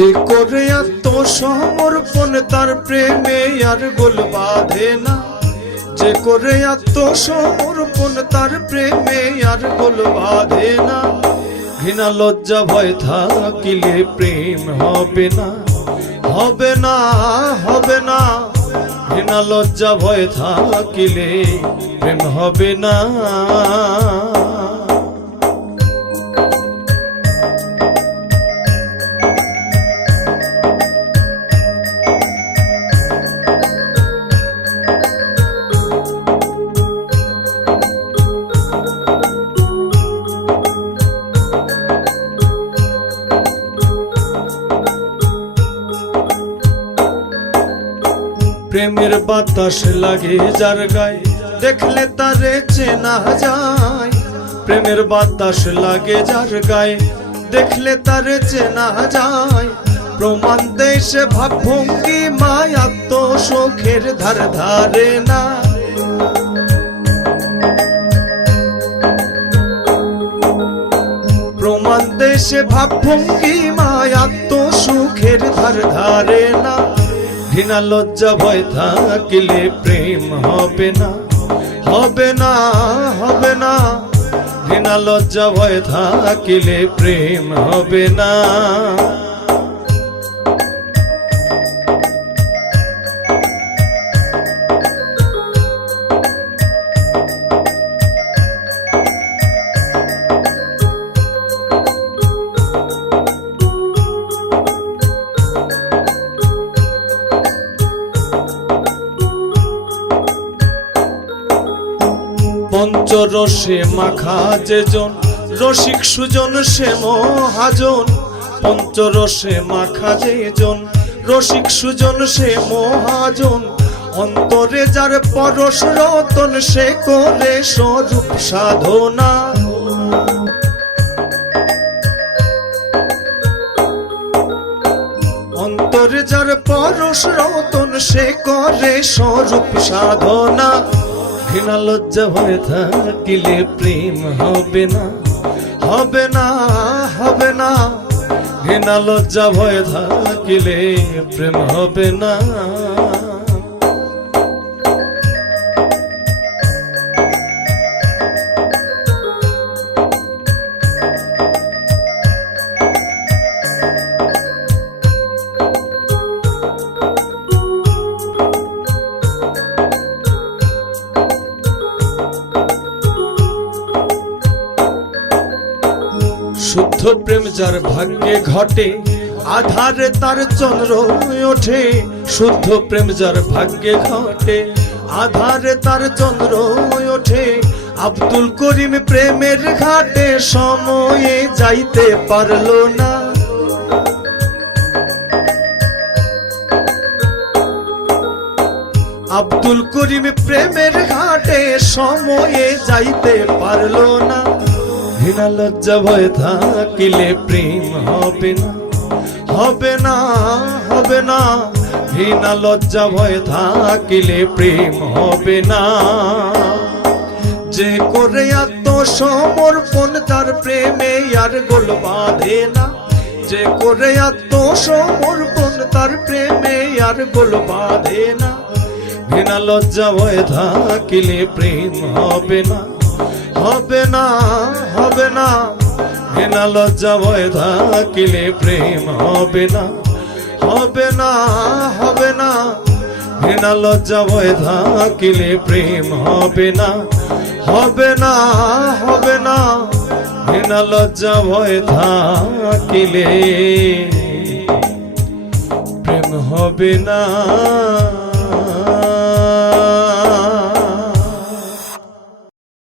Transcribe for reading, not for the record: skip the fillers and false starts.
যে করে আত্মসমর্পণ তার প্রেমে আর গোল বাঁধে না। যে করে আত্মসমর্পণ তার প্রেমে আর গোল বাঁধে না। ঘৃণা লজ্জা ভয় থাকিলে প্রেম হবে না, হবে না, হবে না। ঘৃণা লজ্জা ভয় থাকিলে প্রেম হবে না। প্রেমের বাতাস লাগে যার গায়ে দেখলে তারে চেনা যায়। প্রেমের বাতাস লাগে যার গায়ে দেখলে তারে চেনা যায়। প্রমাণ দেয় সে ভাবভঙ্গি মায়া তো সুখের ধার ধারে না। প্রমাণ দেয় সে ভাবভঙ্গি মায়া তো সুখের ধার ধারে না। ঘৃণা লজ্জা ভয় থাকিলে প্রেম হবে না, হবে না, হবে না। ঘৃণা লজ্জা ভয় থাকিলে প্রেম হবে না। পঞ্চরসে মাখা যেজন রসিক সুজন সে মহাজন। পঞ্চরসে মাখা যেজন রসিক সুজন সে মহাজন। অন্তরে যার পরশ রতন সে করে স্বরূপ সাধনা। অন্তরে যার পরশ রতন সে করে স্বরূপ সাধনা। ঘৃণা লজ্জা ভয় থাকিলে প্রেম হবে না, হবে না, হবে না। ঘৃণা লজ্জা ভয় থাকিলে প্রেম হবে না। শুদ্ধ প্রেম যার ভাগ্যে ঘটে আধারে তার চন্দ্র ওঠে। শুদ্ধ প্রেম যার ভাগ্যে ঘটে আধারে তার চন্দ্র ওঠে। আব্দুল করিম প্রেমের ঘাটে সময়ে যাইতে পারলো না। আব্দুল করিম প্রেমের ঘাটে সময়ে যাইতে পারলো না। ঘৃণা লজ্জা ভয় থাকিলে প্রেম হবে না, হবে না, হবে না। ঘৃণা লজ্জা ভয় থাকিলে প্রেম হবে না। যে করে আত্মসমর্পণ তার প্রেমে আর গোল বাঁধে না। যে করে আত্মসমর্পণ তার প্রেমে আর গোল বাঁধে না। ঘৃণা লজ্জা ভয় থাকিলে প্রেম হবে না, হবে না, হবে না। ঘৃণা লজ্জা ভয় থাকিলে প্রেম হবে না, হবে না, হবে না। ঘৃণা লজ্জা ভয় থাকিলে প্রেম হবে না, হবে না, হবে না। ঘৃণা লজ্জা ভয় থাকিলে প্রেম হবে না।